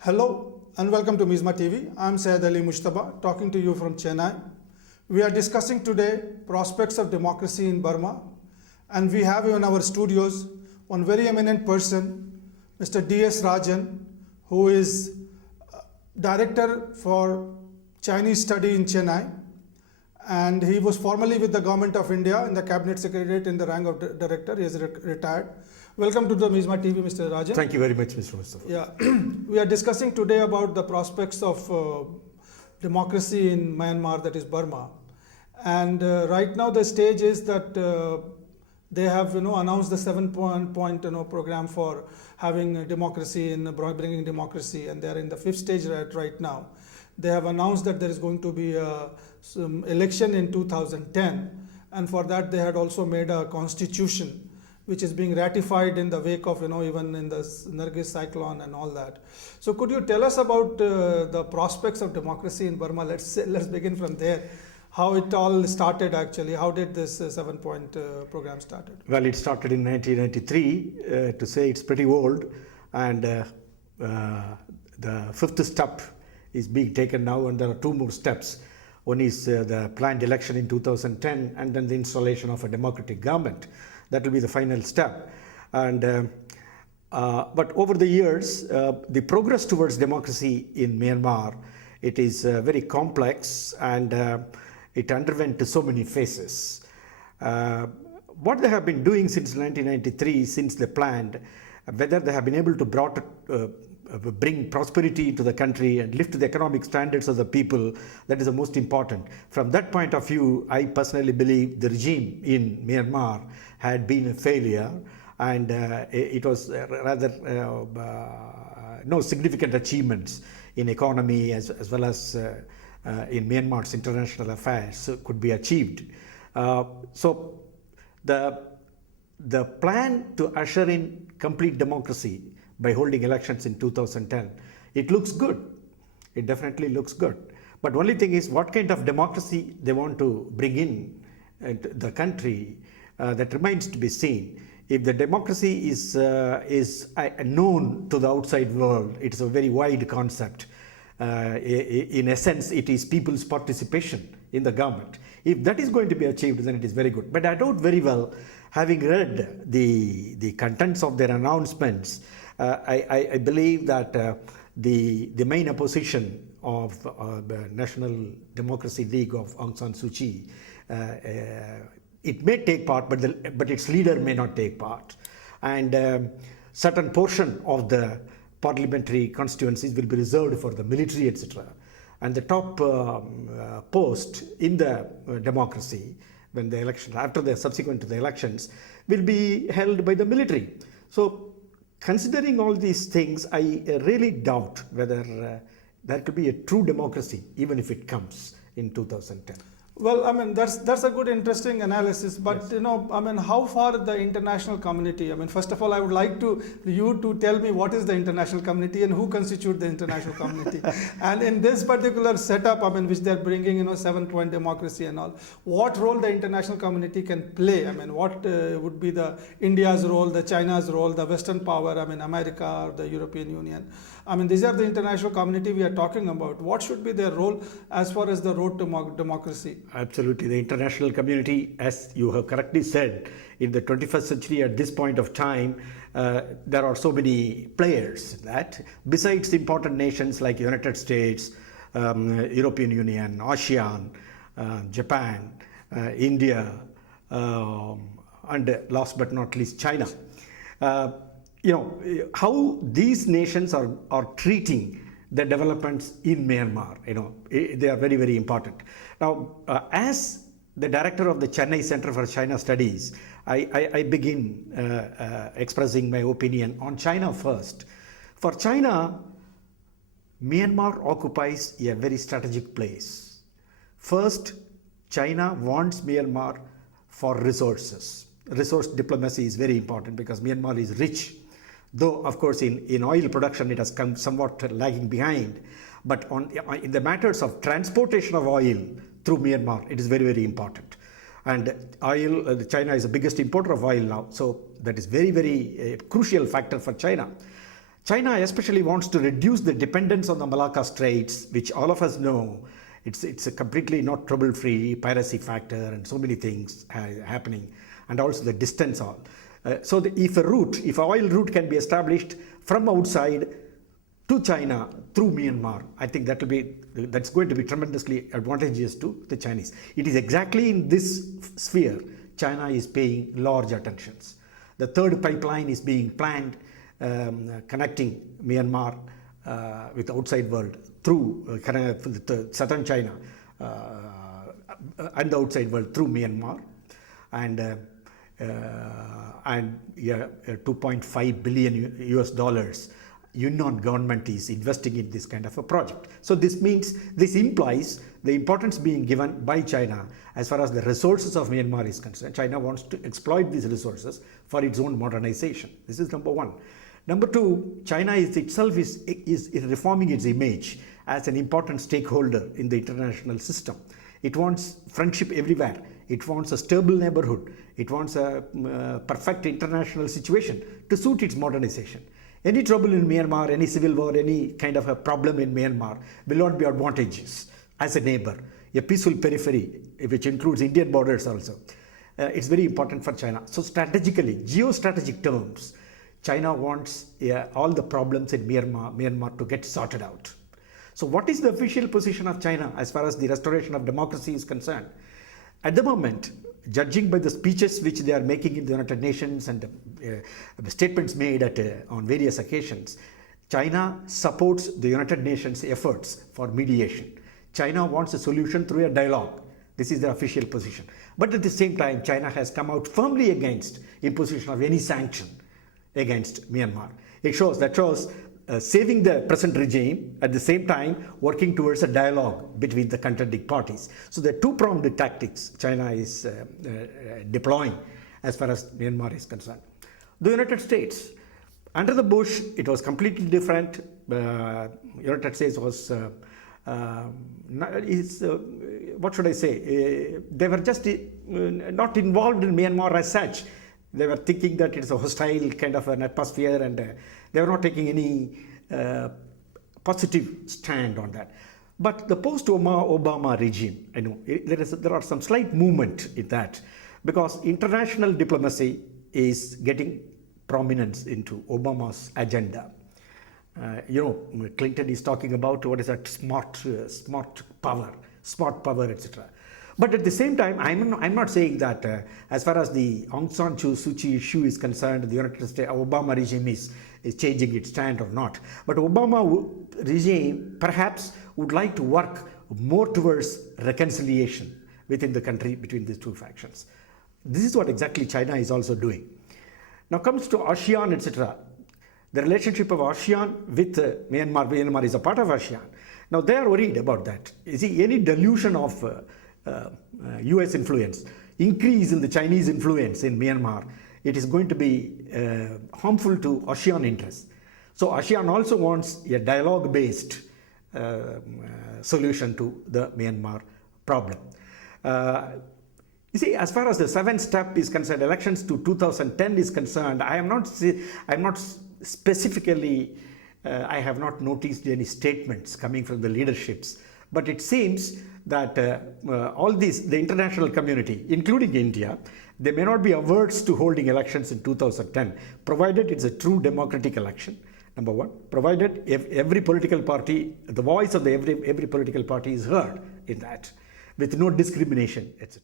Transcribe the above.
Hello and welcome to Mizma TV. I'm Syed Ali Mushtaba talking to you from Chennai. We are discussing today prospects of democracy in Burma, and we have in our studios one very eminent person, Mr. D.S. Rajan, who is Director for Chinese Study in Chennai, and he was formerly with the Government of India in the Cabinet Secretariat in the rank of Director. He is retired. Welcome to the Mizma TV, Mr. Rajan. Thank you very much, Mr. Mustafa. Yeah, we are discussing today about the prospects of democracy in Myanmar, that is Burma. And right now the stage is that they have announced the 7-point program for having democracy in bringing democracy, and they are in the 5th stage right now. They have announced that there is going to be some election in 2010, and for that they had also made a constitution which is being ratified in the wake of even in the Nargis cyclone and all that. So could you tell us about the prospects of democracy in Burma? Let's begin from there. How it all started actually? How did this 7-point program started? Well, it started in 1993. To say it's pretty old, and the 5th step is being taken now, and there are 2 more steps. One is the planned election in 2010, and then the installation of a democratic government. That will be the final step. And but over the years, the progress towards democracy in Myanmar, it is very complex, and it underwent so many phases. What they have been doing since 1993, since they planned, whether they have been able to bring prosperity to the country and lift the economic standards of the people, that is the most important. From that point of view, I personally believe the regime in Myanmar had been a failure, and it was rather no significant achievements in economy as well as in Myanmar's international affairs could be achieved. So the plan to usher in complete democracy by holding elections in 2010, it looks good. It definitely looks good. But only thing is, what kind of democracy they want to bring in the country, that remains to be seen. If the democracy is known to the outside world, it's a very wide concept. In essence, it is people's participation in the government. If that is going to be achieved, then it is very good. But I doubt very well, having read the contents of their announcements, I believe that the main opposition of the National Democracy League of Aung San Suu Kyi, it may take part, but its leader may not take part. And certain portion of the parliamentary constituencies will be reserved for the military, etc. And the top post in the democracy, when the election, after the subsequent to the elections, will be held by the military. So considering all these things, I really doubt whether there could be a true democracy, even if it comes in 2010. Well, I mean, that's a good, interesting analysis. But Yes. I mean, how far the international community? I mean, first of all, I would like you to tell me what is the international community and who constitute the international community. And in this particular setup, I mean, which they're bringing, 7-point democracy and all, what role the international community can play? I mean, what would be the India's role, the China's role, the Western power? I mean, America or the European Union. I mean, these are the international community we are talking about. What should be their role as far as the road to democracy? Absolutely. The international community, as you have correctly said, in the 21st century at this point of time, there are so many players that besides important nations like United States, European Union, ASEAN, Japan, India, and last but not least China. How these nations are treating the developments in Myanmar, they are very, very important. Now, as the director of the Chennai Center for China Studies, I begin expressing my opinion on China first. For China, Myanmar occupies a very strategic place. First, China wants Myanmar for resources. Resource diplomacy is very important because Myanmar is rich. Though, of course, in oil production, it has come somewhat lagging behind. But in the matters of transportation of oil through Myanmar, it is very, very important. And oil, China is the biggest importer of oil now. So that is very, very crucial factor for China. China especially wants to reduce the dependence on the Malacca Straits, which all of us know it's a completely not trouble-free piracy factor and so many things happening, and also the distance all. So if an oil route can be established from outside to China through Myanmar, I think that's going to be tremendously advantageous to the Chinese. It is exactly in this sphere China is paying large attentions. The third pipeline is being planned, connecting Myanmar with the outside world through southern China and the outside world through Myanmar, and 2.5 billion US dollars Yunnan government is investing in this kind of a project. So this implies the importance being given by China as far as the resources of Myanmar is concerned. China wants to exploit these resources for its own modernization. This is number one. Number two, China itself is reforming its image as an important stakeholder in the international system. It wants friendship everywhere. It wants a stable neighborhood. It wants a perfect international situation to suit its modernization. Any trouble in Myanmar, any civil war, any kind of a problem in Myanmar will not be advantageous as a neighbor. A peaceful periphery, which includes Indian borders also. It's very important for China. So strategically, geostrategic terms, China wants all the problems in Myanmar to get sorted out. So what is the official position of China as far as the restoration of democracy is concerned? At the moment, judging by the speeches which they are making in the United Nations and the statements made on various occasions, China supports the United Nations efforts for mediation. China wants a solution through a dialogue. This is the official position. But at the same time, China has come out firmly against imposition of any sanction against Myanmar. That shows saving the present regime, at the same time working towards a dialogue between the contending parties. So the two-pronged tactics China is deploying as far as Myanmar is concerned. The United States, under the Bush, it was completely different. United States was, what should I say, they were just not involved in Myanmar as such. They were thinking that it's a hostile kind of an atmosphere, and they were not taking any positive stand on that. But the post-Obama regime, I know there are some slight movement in that, because international diplomacy is getting prominence into Obama's agenda. Clinton is talking about what is that smart power, etc. But at the same time, I'm not saying that as far as the Aung San Suu Kyi issue is concerned, the United States Obama regime is changing its stand or not. But Obama regime perhaps would like to work more towards reconciliation within the country between these two factions. This is what exactly China is also doing. Now comes to ASEAN, etc. The relationship of ASEAN with Myanmar. Myanmar is a part of ASEAN. Now they are worried about that. You see, any dilution of US influence, increase in the Chinese influence in Myanmar, it is going to be harmful to ASEAN interests. So ASEAN also wants a dialogue-based solution to the Myanmar problem. You see, as far as the 7th step is concerned, elections to 2010 is concerned, I have not specifically, I have not noticed any statements coming from the leaderships, but it seems that the international community, including India, they may not be averse to holding elections in 2010, provided it's a true democratic election, number one, provided if every political party, the voice of every political party is heard in that, with no discrimination, etc.